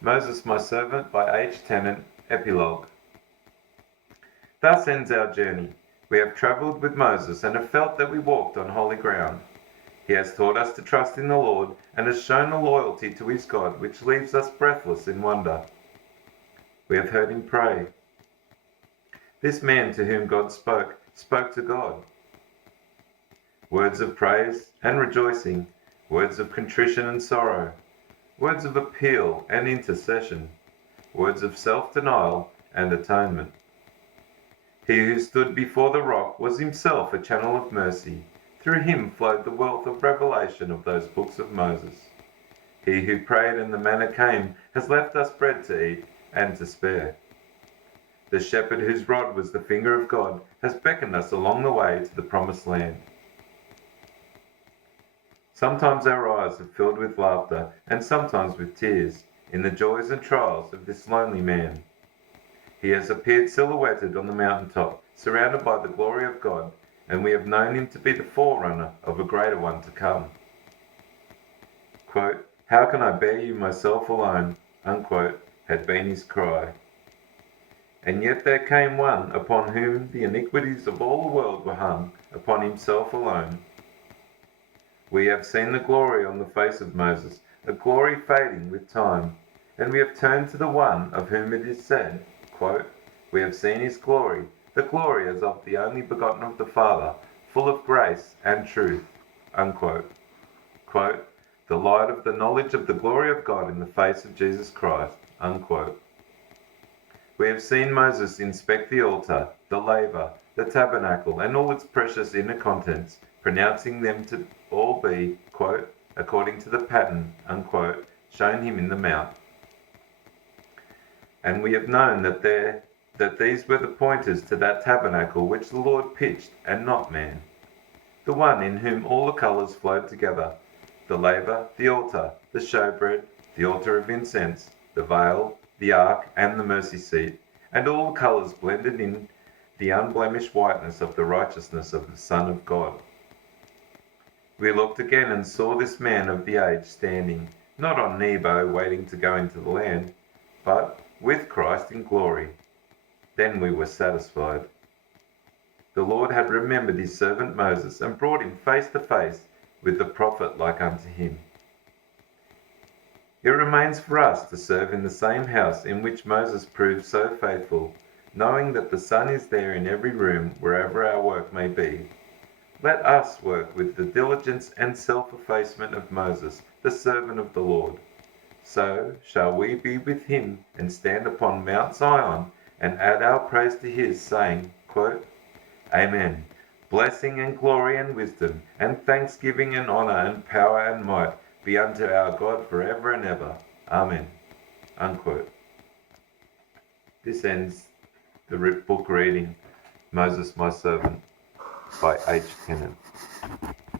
Moses, my servant, by H.Tennant, Epilogue. Thus ends our journey. We have travelled with Moses and have felt that we walked on holy ground. He has taught us to trust in the Lord and has shown a loyalty to his God which leaves us breathless in wonder. We have heard him pray. This man to whom God spoke to God. Words of praise and rejoicing, words of contrition and sorrow, words of appeal and intercession, words of self-denial and atonement. He who stood before the rock was himself a channel of mercy. Through him flowed the wealth of revelation of those books of Moses. He who prayed and the manna came has left us bread to eat and to spare. The shepherd whose rod was the finger of God has beckoned us along the way to the promised land. Sometimes our eyes are filled with laughter and sometimes with tears in the joys and trials of this lonely man. He has appeared silhouetted on the mountaintop, surrounded by the glory of God, and we have known him to be the forerunner of a greater one to come. Quote, "How can I bear you myself alone?" unquote, had been his cry. And yet there came one upon whom the iniquities of all the world were hung, upon himself alone. We have seen the glory on the face of Moses, a glory fading with time, and we have turned to the one of whom it is said, quote, "We have seen his glory, the glory as of the only begotten of the Father, full of grace and truth," unquote. Quote, "The light of the knowledge of the glory of God in the face of Jesus Christ," unquote. We have seen Moses inspect the altar, the laver, the tabernacle, and all its precious inner contents, pronouncing them to all be, quote, "according to the pattern," unquote, shown him in the mount. And we have known that these were the pointers to that tabernacle which the Lord pitched, and not man. The one in whom all the colours flowed together, the laver, the altar, the showbread, the altar of incense, the veil, the ark, and the mercy seat, and all the colours blended in the unblemished whiteness of the righteousness of the Son of God. We looked again and saw this man of the age standing, not on Nebo waiting to go into the land, but with Christ in glory. Then we were satisfied. The Lord had remembered his servant Moses and brought him face to face with the prophet like unto him. It remains for us to serve in the same house in which Moses proved so faithful, knowing that the sun is there in every room wherever our work may be. Let us work with the diligence and self-effacement of Moses, the servant of the Lord. So shall we be with him and stand upon Mount Zion and add our praise to his, saying, quote, "Amen. Blessing and glory and wisdom and thanksgiving and honor and power and might be unto our God forever and ever. Amen." Unquote. This ends the book reading, Moses, my servant, by H.Tennant.